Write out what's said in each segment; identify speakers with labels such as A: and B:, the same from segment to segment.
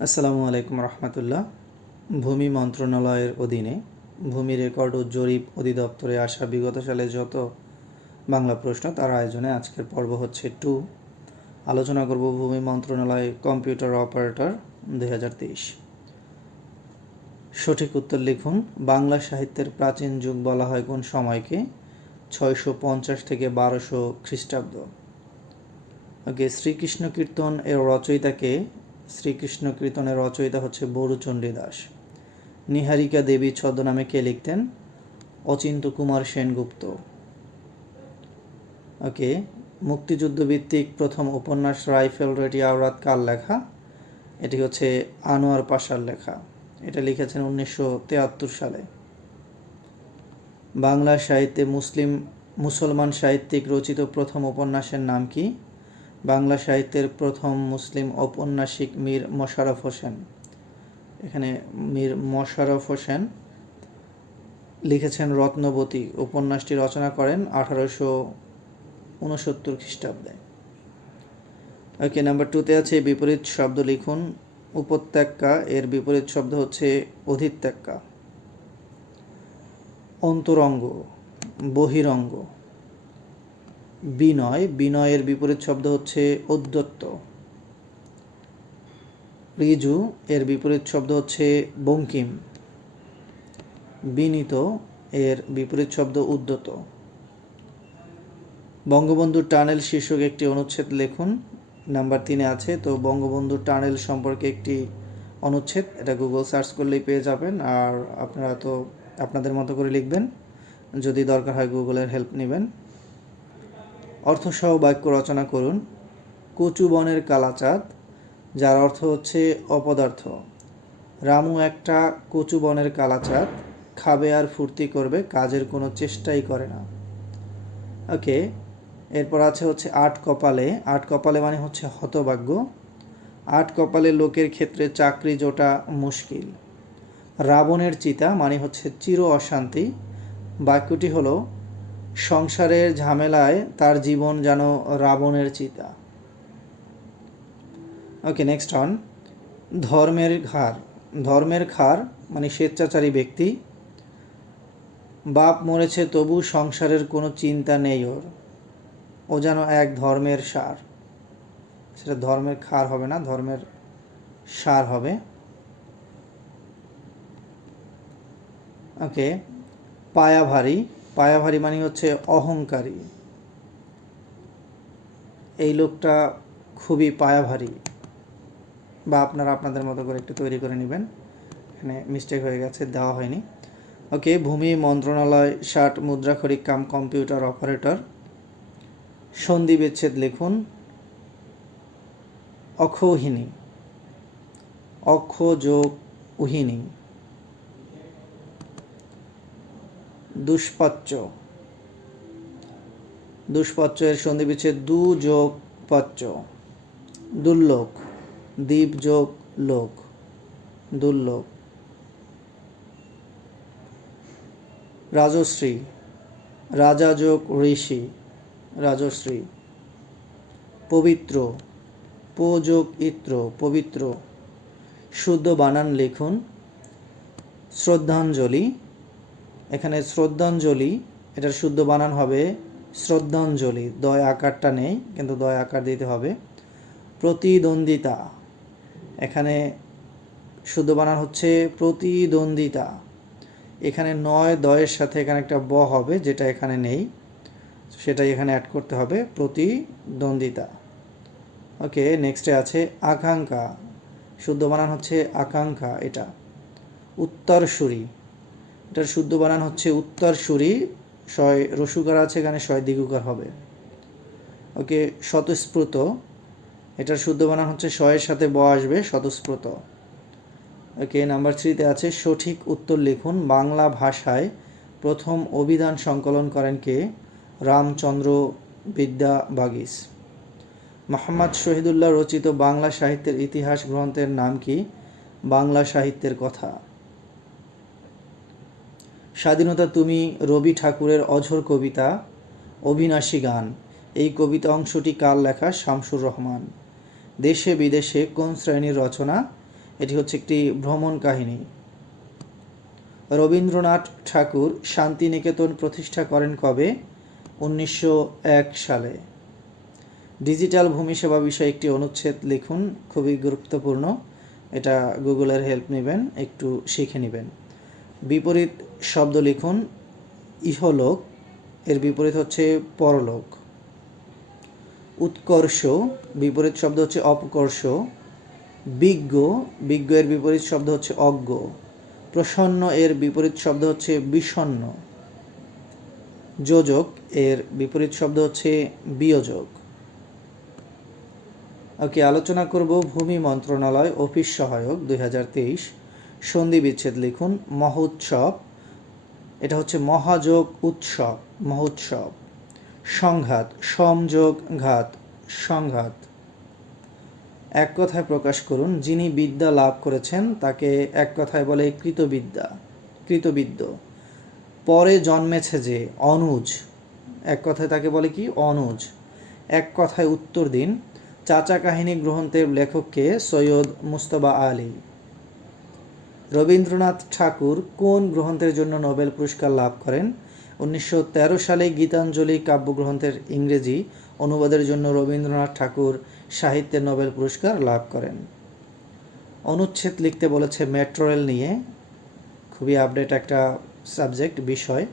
A: আসসালামু আলাইকুম রহমতুল্লাহ। ভূমি মন্ত্রণালয়ের অধীনে ভূমি রেকর্ড ও জরিপ অধিদপ্তরে আসা বিগত সালে যত বাংলা প্রশ্ন, তার আয়োজনে আজকের পর্ব হচ্ছে টু। আলোচনা করব ভূমি মন্ত্রণালয় কম্পিউটার অপারেটর দুই সঠিক উত্তর লিখুন, বাংলা সাহিত্যের প্রাচীন যুগ বলা হয় কোন সময়কে? ছয়শো পঞ্চাশ থেকে বারোশো খ্রিস্টাব্দ। ওকে, শ্রীকৃষ্ণ কীর্তন এর রচয়িতাকে শ্রীকৃষ্ণ কীর্তনের রচয়িতা হচ্ছে বরুচণ্ডী দাস। নিহারিকা দেবী ছদ্মনামে কে লিখতেন? অচিন্ত কুমার সেনগুপ্ত। ওকে মুক্তিযুদ্ধ ভিত্তিক প্রথম উপন্যাস রাইফেল রেডি আওরাত কার লেখা? এটি হচ্ছে আনোয়ার পাশার লেখা। এটা লিখেছেন উনিশশো সালে। বাংলা সাহিত্যে মুসলিম, মুসলমান সাহিত্যিক রচিত প্রথম উপন্যাসের নাম কি? বাংলা সাহিত্যের প্রথম মুসলিম ঔপন্যাসিক মীর মোশাররফ হোসেন। এখানে মীর মোশাররফ হোসেন লিখেছেন রত্নবতী। উপন্যাসটি রচনা করেন আঠারোশো উনসত্তর খ্রিস্টাব্দে। ওকে, নাম্বার টুতে আছে বিপরীত শব্দ লিখুন। উপত্যকা, এর বিপরীত শব্দ হচ্ছে অধিত্যকা। অন্তরঙ্গ, বহিরঙ্গ। বিনয়, বিনয়ের বিপরীত শব্দ হচ্ছে উদ্যত্ত রিজু, এর বিপরীত শব্দ হচ্ছে বঙ্কিম। বিনীত, এর বিপরীত শব্দ উদ্যত বঙ্গবন্ধু টানেল শীর্ষক একটি অনুচ্ছেদ লিখুন, নাম্বার তিনে আছে, তো বঙ্গবন্ধু টানেল সম্পর্কে একটি অনুচ্ছেদ, এটা গুগল সার্চ করলেই পেয়ে যাবেন, আর আপনারা তো আপনাদের মতো করে লিখবেন, যদি দরকার হয় গুগলের হেল্প নেবেন। অর্থসহ বাক্য রচনা করুন। কচু বনের কালাচাঁদ, যার অর্থ হচ্ছে অপদার্থ। রামু একটা কচু বনের কালাচাঁদ, খাবে আর ফুর্তি করবে, কাজের কোনো চেষ্টাই করে না। ওকে, এরপর আছে হচ্ছে আট কপালে। আট কপালে মানে হচ্ছে হতভাগ্য। আট কপালে লোকের ক্ষেত্রে চাকরি জোটা মুশকিল। রাবণের চিতা মানে হচ্ছে চির অশান্তি। বাক্যটি হলো সংসারের ঝামেলায় তার জীবন যেন রাবণের চিতা। ওকে নেক্সট অন ধর্মের ঘার ধর্মের খার মানে স্বেচ্ছাচারী ব্যক্তি। বাপ মরেছে তবু সংসারের কোনো চিন্তা নেই ওর। ও যেন এক ধর্মের সার। সেটা ধর্মের খার হবে না, ধর্মের সার হবে। ওকে পায়া ভারী পায়া ভারী মানে হচ্ছে অহংকারী। এই লোকটা খুবই পায়া ভারী বা আপনারা আপনাদের মতো করে একটু তৈরি করে নেবেন। এখানে মিস্টেক হয়ে গেছে, দেওয়া হয়নি। ওকে, ভূমি মন্ত্রণালয়, ষাট মুদ্রাক্ষরিক কাম কম্পিউটার অপারেটর। সন্ধি বিচ্ছেদ লিখুন। অক্ষৌহিনী অক্ষ যোগ উহিনী দুষ্পাচ্য দুষ্পাচ্য এর সন্ধি বিচ্ছেদ দু যোগ পাচ্য দুর্লোক। দ্বীপ যোগ লোক। দুর্লোক। রাজশ্রী। রাজা যোগ ঋষি। রাজশ্রী। পবিত্র। পো যোগ ইত্র, পবিত্র। শুদ্ধ বানান লিখুন। শ্রদ্ধাঞ্জলি। এখানে শ্রদ্ধাঞ্জলি, এটার শুদ্ধ বানান হবে শ্রদ্ধাঞ্জলি, দয় আকারটা নেই, কিন্তু দয় আকার দিতে হবে। প্রতিদ্বন্দ্বিতা, এখানে শুদ্ধ বানান হচ্ছে প্রতিদ্বন্দ্বিতা। এখানে নয় দয়ের সাথে এখানে একটা ব হবে, যেটা এখানে নেই, সেটাই এখানে অ্যাড করতে হবে, প্রতিদ্বন্দ্বিতা। ওকে নেক্সটে আছে আকাঙ্ক্ষা, শুদ্ধ বানান হচ্ছে আকাঙ্ক্ষা, এটা। উত্তরসূরি এটার শুদ্ধ বানান হচ্ছে উত্তরসূরি শয় রসুকার আছে, এখানে শয় দিগুকার হবে। ওকে, স্বতঃস্ফূর্ত। এটার শুদ্ধ বানান হচ্ছে শয়ের সাথে ব আসবে, স্বতঃস্ফূর্ত। ওকে, নাম্বার থ্রিতে আছে, সঠিক উত্তর লিখুন। বাংলা ভাষায় প্রথম অভিধান সংকলন করেন কে? রামচন্দ্র বিদ্যা বাগিস মোহাম্মদ শহীদুল্লাহ রচিত বাংলা সাহিত্যের ইতিহাস গ্রন্থের নাম কি? বাংলা সাহিত্যের কথা। স্বাধীনতা তুমি রবি ঠাকুরের অঝর কবিতা, অবিনাশী গান। এই কবিতা অংশটি কাল লেখা? শামসুর রহমান। দেশে বিদেশে কোন শ্রেণির রচনা? এটি হচ্ছে একটি ভ্রমণ কাহিনী। রবীন্দ্রনাথ ঠাকুর শান্তিনিকেতন প্রতিষ্ঠা করেন কবে? উনিশশো এক সালে। ডিজিটাল ভূমি সেবা বিষয়ে একটি অনুচ্ছেদ লিখুন, খুবই গুরুত্বপূর্ণ। এটা গুগলের হেল্প নেবেন, একটু শিখে নেবেন। বিপরীত শব্দ লিখুন, ইহলোক, এর বিপরীত হচ্ছে পরলোক। উৎকর্ষ, বিপরীত শব্দ হচ্ছে অপকর্ষ। বিজ্ঞ বিজ্ঞ এর বিপরীত শব্দ হচ্ছে অজ্ঞ। প্রসন্ন এর বিপরীত শব্দ হচ্ছে বিষণ্ণ যোজক এর বিপরীত শব্দ হচ্ছে বিয়োজক। ওকে, আলোচনা করব ভূমি মন্ত্রণালয়, অফিস সহায়ক, দুই হাজার তেইশ। সন্ধি বিচ্ছেদ লিখুন, মহোৎসব। এটা হচ্ছে মহাযোগ উৎসব, মহোৎসব। সংঘাত, সমযোগ ঘাত, সংঘাত। এক কথায় প্রকাশ করুন, যিনি বিদ্যা লাভ করেছেন, তাকে এক কথায় বলে কৃতবিদ্যা, কৃতবিদ্য। পরে জন্মেছে যে, অনুজ। এক কথায় তাকে বলে কি? অনুজ। এক কথায় উত্তর দিন চাচা কাহিনী গ্রন্থের লেখককে সৈয়দ মুস্তবা আলী। রবীন্দ্রনাথ ঠাকুর কোন গ্রন্থের জন্য নোবেল পুরস্কার লাভ করেন? উনিশশো তেরো সালে গীতাঞ্জলি কাব্যগ্রন্থের ইংরেজি অনুবাদের জন্য রবীন্দ্রনাথ ঠাকুর সাহিত্যে নোবেল পুরস্কার লাভ করেন। অনুচ্ছেদ লিখতে বলেছে মেট্রো রেল নিয়ে। খুবই আপডেট একটা সাবজেক্ট, বিষয়,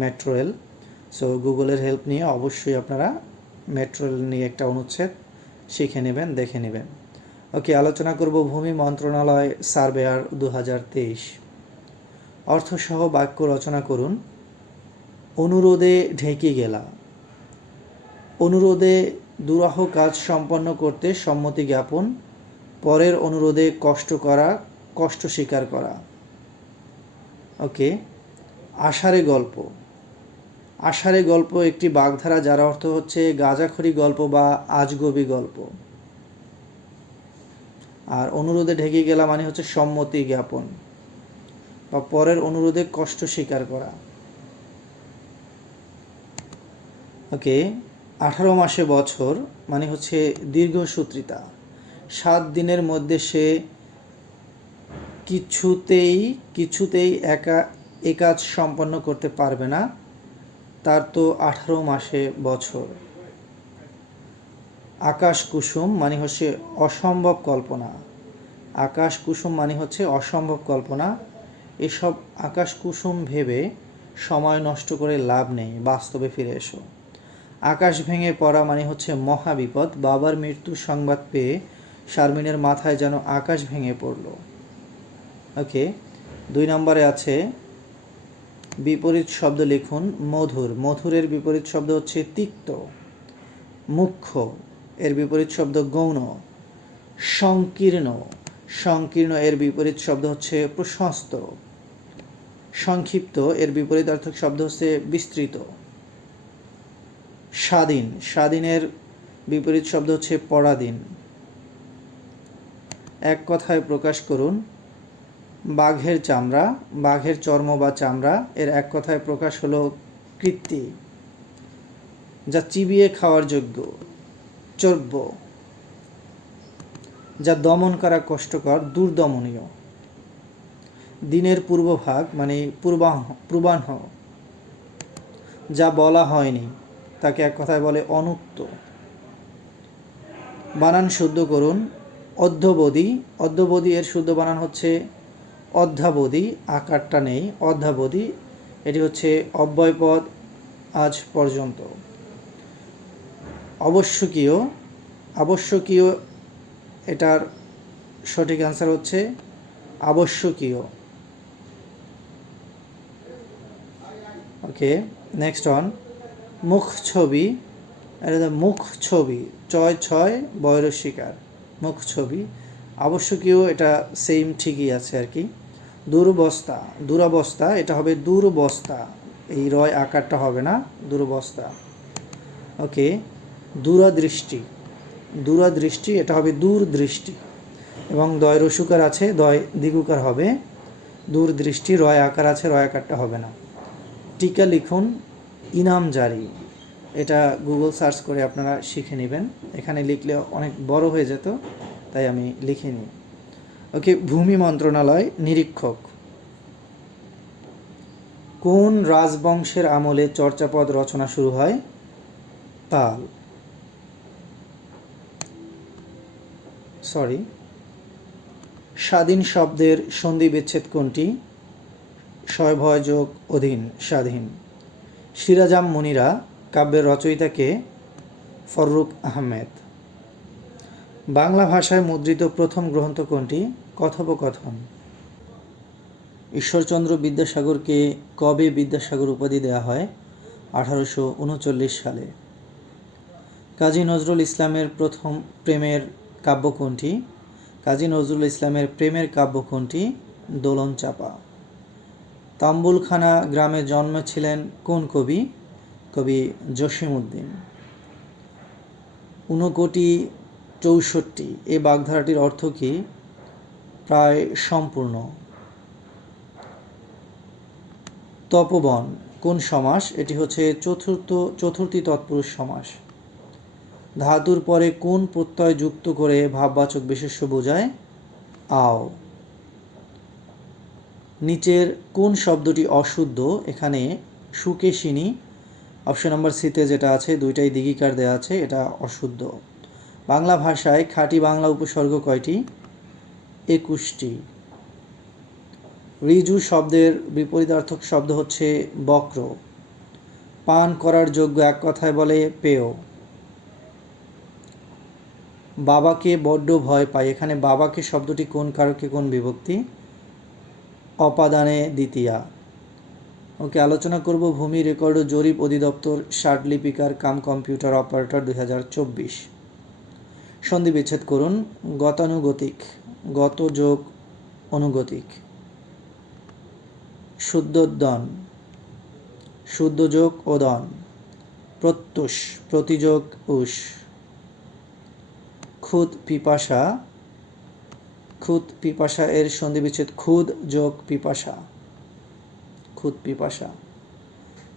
A: মেট্রো রেল। সো গুগলের হেল্প নিয়ে অবশ্যই আপনারা মেট্রো রেল নিয়ে একটা অনুচ্ছেদ শিখে নেবেন, দেখে নেবেন। ওকে, আলোচনা করব ভূমি মন্ত্রণালয় সার্ভেয়ার দু হাজার তেইশ। অর্থসহ বাক্য রচনা করুন। অনুরোধে ঢেকে গেলা। অনুরোধে দুরাহ কাজ সম্পন্ন করতে সম্মতি জ্ঞাপন। পরের অনুরোধে কষ্ট করা, কষ্ট স্বীকার করা। ওকে, আষাঢ়ে গল্প। আষাঢ়ে গল্প একটি বাগধারা যার অর্থ হচ্ছে গাঁজাখড়ি গল্প বা আজগবি গল্প। আর অনুরোধে ঢেকে গেলা মানে হচ্ছে সম্মতি জ্ঞাপন বা পরের অনুরোধে কষ্ট স্বীকার করা। ওকে, আঠারো মাসে বছর মানে হচ্ছে দীর্ঘসূত্রিতা সাত দিনের মধ্যে সে কিছুতেই কিছুতেই একা, এ কাজ সম্পন্ন করতে পারবে না। তার তো আঠারো মাসে বছর। আকাশ কুসুম মানে হচ্ছে অসম্ভব কল্পনা। আকাশ কুসুম মানে হচ্ছে অসম্ভব কল্পনা। এসব আকাশ কুসুম ভেবে সময় নষ্ট করে লাভ নেই, বাস্তবে ফিরে এসো। আকাশ ভেঙে পড়া মানে হচ্ছে মহাবিপদ, বাবার মৃত্যুর সংবাদ পেয়ে শারমিনের মাথায় যেন আকাশ ভেঙে পড়ল। ওকে, দুই নম্বরে আছে বিপরীত শব্দ লিখুন মধুর। মধুরের বিপরীত শব্দ হচ্ছে তিক্ত, মুখ্য। এর বিপরীত শব্দ গৌণ, সংকীর্ণ। সংকীর্ণ এর বিপরীত শব্দ হচ্ছে প্রশস্ত। সংক্ষিপ্ত এর বিপরীত অর্থক শব্দ হচ্ছে বিস্তৃত। স্বাধীন, স্বাধীনের বিপরীত শব্দ হচ্ছে পরাধীন। এক কথায় প্রকাশ করুন, বাঘের চামড়া, বাঘের চর্ম বা চামড়া, এর এক কথায় প্রকাশ হলো কৃত্তি, যা চিবিয়ে খাওয়ার যোগ্য। চর্ব্য যা দমন করা কষ্টকর, দুর্দমনীয়। দিনের পূর্বভাগ মানে পূর্বাহ, পূর্বাহ্ন, যা বলা হয়নি, তাকে এক কথায় বলে অনুক্ত। বানান শুদ্ধ করুন, অধ্যবধি অধ্যবধি এর শুদ্ধ বানান হচ্ছে অধ্যাবধি, আকারটা নেই, অধ্যাবধি, এটি হচ্ছে অব্যয়পদ আজ পর্যন্ত। অবশ্যকীয় আবশ্যকীয় এটার সঠিক অ্যান্সার হচ্ছে আবশ্যকীয়। ওকে নেক্সট অন মুখ ছবি, এটা মুখ ছবি, ছয় ছয় বয়র শিকার, মুখ ছবি। আবশ্যকীয় এটা সেম ঠিকই আছে আর কি। দুরবস্থা দুরবস্থা, এটা হবে দুরবস্থা, এই রয় আকারটা হবে না, দুরবস্থা। ওকে দূরদৃষ্টি। দূরদৃষ্টি, এটা হবে দূরদৃষ্টি। এবং দয় রসুকার আছে, দয় দ্বিগুকার হবে। দূরদৃষ্টি, রয় আকার আছে, রয় আকারটা হবে না। টিকা লিখুন, ইনাম জারি। এটা গুগল সার্চ করে আপনারা শিখে নেবেন। এখানে লিখলে অনেক বড় হয়ে যেত, তাই আমি লিখিনি ওকে, ভূমি মন্ত্রণালয়, নিরীক্ষক। কোন রাজবংশের আমলে চর্যাপদ রচনা শুরু হয়? তাল। সরি। স্বাধীন শব্দের সন্ধি বিচ্ছেদ কোনটি? স্বয়ভয়যোগ অধীন স্বাধীন। সিরাজাম মুনিরা কাব্যের রচয়িতাকে ফররুক আহমেদ। বাংলা ভাষায় মুদ্রিত প্রথম গ্রন্থ কোনটি? কথোপকথন। ঈশ্বরচন্দ্র বিদ্যাসাগরকে কবে বিদ্যাসাগর উপাধি দেওয়া হয়? আঠারোশো উনচল্লিশ সালে। কাজী নজরুল ইসলামের প্রথম প্রেমের কাব্য কোনটি কাজী নজরুল ইসলামের প্রেমের কাব্য কোনটি দোলন চাপা। তাম্বুলখানা গ্রামে জন্মেছিলেন কোন কবি? কবি জসিমউদ্দিন। ঊনকোটি চৌষট্টি, এই বাগধারাটির অর্থ কি? প্রায় সম্পূর্ণ। তপবন, কোন সমাস? এটি হচ্ছে চতুর্থ, চতুর্থী তৎপুরুষ সমাস। ধাতুর পরে কোন প্রত্যয় যুক্ত করে ভাববাচক বিশেষ্য বোঝায়? আও। নিচের কোন শব্দটি অশুদ্ধ? এখানে সুকেশিনী, অপশন নাম্বার সিতে যেটা আছে, দুইটাই দিগিকার দেওয়া আছে, এটা অশুদ্ধ। বাংলা ভাষায় খাঁটি বাংলা উপসর্গ কয়টি? একুশটি। ঋজু শব্দের বিপরীতার্থক শব্দ হচ্ছে বক্র। পান করার যোগ্য এক কথায় বলে পেয়। বাবাকে বড্ড ভয় পাই এখানে বাবাকে শব্দটি কোন কারকে কোন বিভক্তি? অপাদানে দ্বিতীয়া। ওকে, আলোচনা করব ভূমি রেকর্ড ও জরিপ অধিদপ্তর লিপিকার, কাম কম্পিউটার অপারেটর দুই হাজার চব্বিশ। সন্ধি বিচ্ছেদ করুন। গতানুগতিক, গত যোগ অনুগতিক। শুদ্ধোদ্দন শুদ্ধ যোগ ওদন প্রত্যুষ, প্রতিযোগ, উষ। খুদ পিপাসা খুদ পিপাসা এর সন্ধি বিচ্ছেদ খুদ যোগ পিপাসা, খুদ পিপাসা।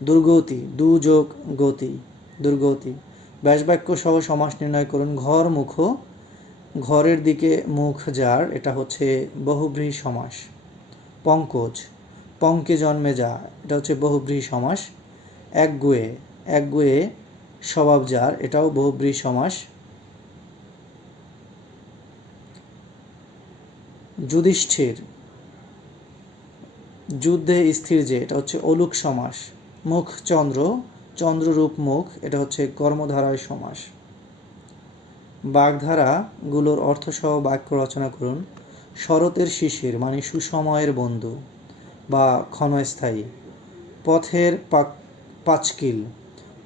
A: দুর্গতি, দু যোগ গতি, দুর্গতি। ব্যাসবাক্য সহ সমাস নির্ণয় করুন, ঘর মুখ, ঘরের দিকে মুখ যার, এটা হচ্ছে বহুব্রীহি সমাস। পঙ্কজ, পঙ্কে জন্মে যা, এটা হচ্ছে বহুব্রীহি সমাস। একগুয়ে একগুয়ে স্বভাব যার, এটাও বহুব্রীহি সমাস। যুধিষ্ঠির, যুদ্ধে স্থির যে, এটা হচ্ছে অলুক সমাস। মুখ চন্দ্র, চন্দ্ররূপ মুখ, এটা হচ্ছে কর্মধারায় সমাস। বাগধারাগুলোর অর্থসহ বাক্য রচনা করুন। শরতের শিশির মানে সুসময়ের বন্ধু বা ক্ষণস্থায়ী। পথের পাঁচকিল,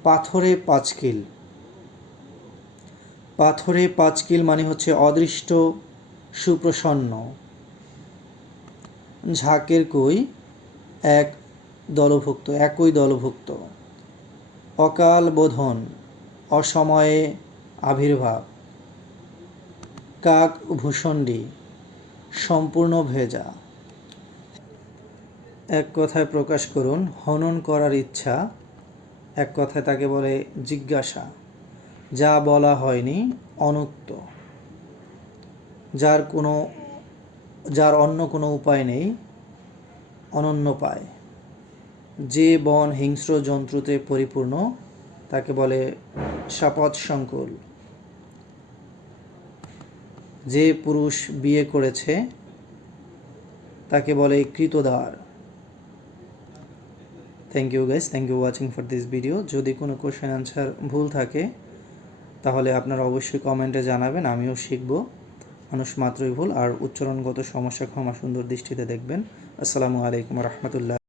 A: পাথরে পাঁচকিল। পাথরে পাঁচকিল মানে হচ্ছে অদৃষ্ট, সুপ্রসন্ন। ঝাঁকের কই এক দলভুক্ত, একই দলভুক্ত। অকাল বোধন, অসময়ে আবির্ভাব। কাক ভূষণ্ডী, সম্পূর্ণ ভেজা। এক কথায় প্রকাশ করুন, হনন করার ইচ্ছা, এক কথায় তাকে বলে জিজ্ঞাসা, যা বলা হয়নি অনুক্ত। যার কোনো যার অন্য কোনো উপায় নেই, অনন্য পায়। যে বন হিংস্র জন্তুতে পরিপূর্ণ, তাকে বলে সাপদ সংকুল। যে পুরুষ বিয়ে করেছে, তাকে বলে কৃতদার। Thank you guys thank you watching for this video যদি কোনো কোশ্চেন আনসার ভুল থাকে, তাহলে আপনারা অবশ্যই কমেন্টে জানাবেন, আমিও শিখব। মানুষ মাত্রই ভুল আর উচ্চারণগত সমস্যা ক্ষমা সুন্দর দৃষ্টিতে দেখবেন। আসসালামু আলাইকুম রহমতুল্লাহ।